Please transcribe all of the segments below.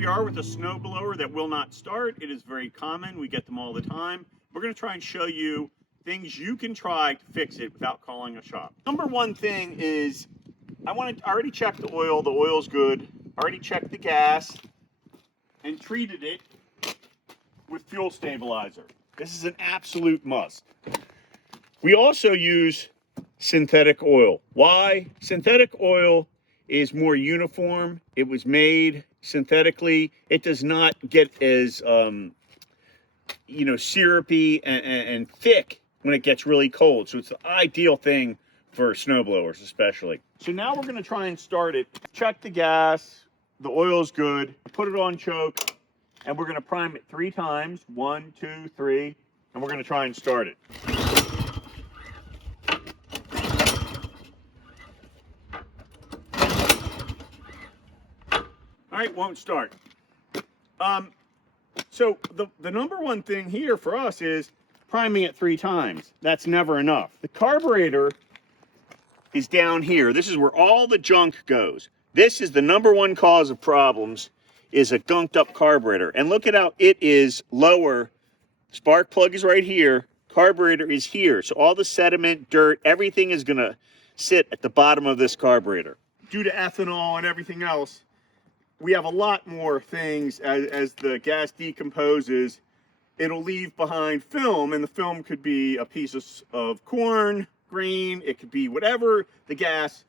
we are with a snowblower that will not start. It is very common. We get them all the time. We're going to try and show you things you can try to fix it without calling a shop. Number one thing is, I already checked the oil. The oil's good. I already checked the gas and treated it with fuel stabilizer. This is an absolute must. We also use synthetic oil. Why? Synthetic oil is more uniform. It was made synthetically. It does not get as syrupy and thick when it gets really cold. So it's the ideal thing for snowblowers especially. So now we're going to try and start it. Check the gas. The oil is good. Put it on choke, and we're going to prime it 3 times. 1, 2, 3, and we're going to try and start it. All right, won't start. So the number one thing here for us is priming it 3 times. That's never enough. The carburetor is down here. This is where all the junk goes. This is the number one cause of problems, is a gunked up carburetor. And look at how it is lower. Spark plug is right here. Carburetor is here. So all the sediment, dirt, everything is going to sit at the bottom of this carburetor. Due to ethanol and everything else, we have a lot more things. As the gas decomposes, it'll leave behind film, and the film could be a piece of corn, grain, it could be whatever the gas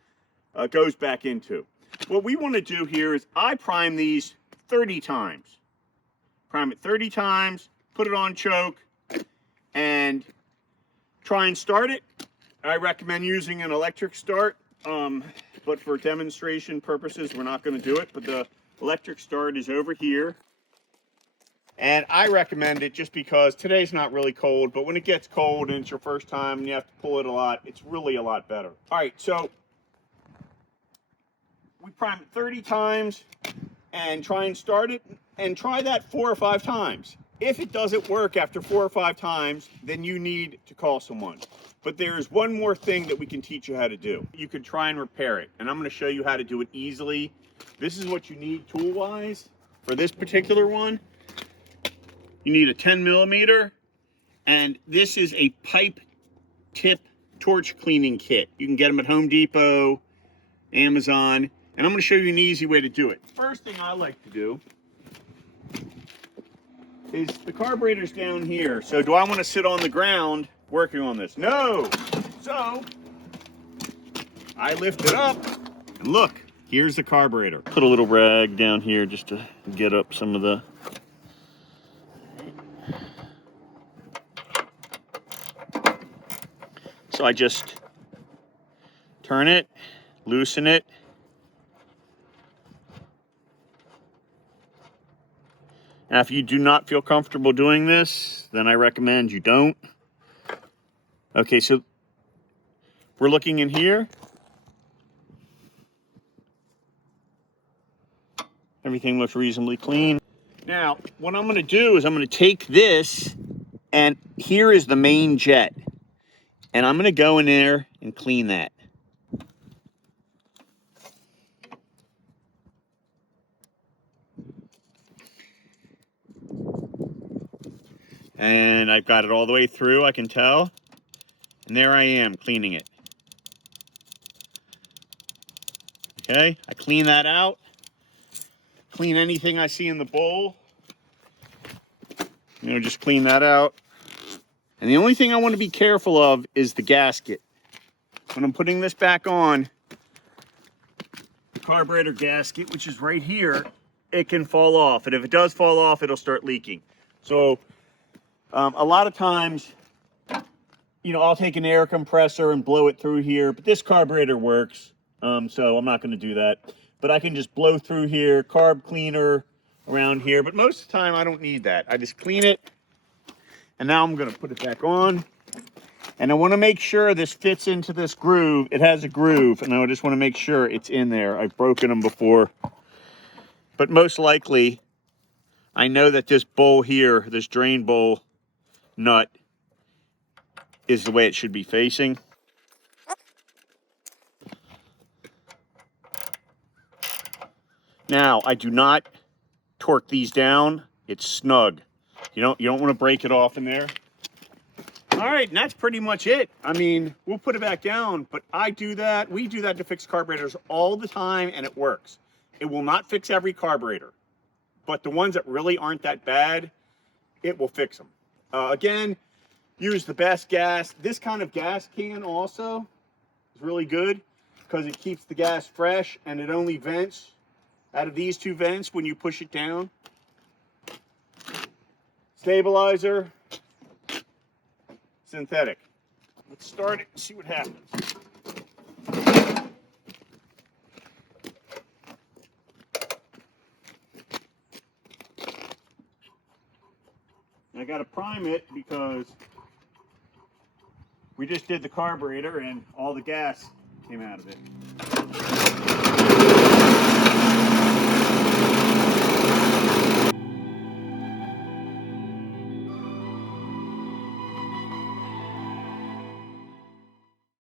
goes back into. What we want to do here is I prime these 30 times. Prime it 30 times, put it on choke, and try and start it. I recommend using an electric start, but for demonstration purposes, we're not going to do it. But the electric start is over here. And I recommend it just because today's not really cold, but when it gets cold and it's your first time and you have to pull it a lot, it's really a lot better. All right, so we prime it 30 times and try and start it, and try that 4 or 5 times. If it doesn't work after 4 or 5 times, then you need to call someone. But there is one more thing that we can teach you how to do. You can try and repair it, and I'm going to show you how to do it easily. This is what you need tool-wise for this particular one. You need a 10 millimeter, and this is a pipe tip torch cleaning kit. You can get them at Home Depot, Amazon, and I'm going to show you an easy way to do it. First thing I like to do is the carburetor's down here. So do I want to sit on the ground working on this? No! So I lift it up, and look, here's the carburetor. Put a little rag down here just to get up some of the... So I just turn it, loosen it. Now, if you do not feel comfortable doing this, then I recommend you don't. Okay, so we're looking in here. Everything looks reasonably clean. Now, what I'm going to do is I'm going to take this, and here is the main jet. And I'm going to go in there and clean that. And I've got it all the way through, I can tell. And there I am cleaning it. Okay, I clean that out. Clean anything I see in the bowl. Just clean that out. And the only thing I want to be careful of is the gasket. When I'm putting this back on, the carburetor gasket, which is right here, it can fall off. And if it does fall off, it'll start leaking. So a lot of times, I'll take an air compressor and blow it through here, but this carburetor works. So I'm not going to do that. But I can just blow through here, carb cleaner around here. But most of the time, I don't need that. I just clean it. And now I'm going to put it back on. And I want to make sure this fits into this groove. It has a groove, and I just want to make sure it's in there. I've broken them before. But most likely, I know that this bowl here, this drain bowl nut, is the way it should be facing. Now, I do not torque these down, it's snug. You don't want to break it off in there. All right, and that's pretty much it. I mean, we'll put it back down, but we do that to fix carburetors all the time, and it works. It will not fix every carburetor, but the ones that really aren't that bad, it will fix them. Again, use the best gas. This kind of gas can also is really good because it keeps the gas fresh, and it only vents out of these two vents when you push it down. Stabilizer, synthetic. Let's start it and see what happens. I got to prime it because we just did the carburetor and all the gas came out of it.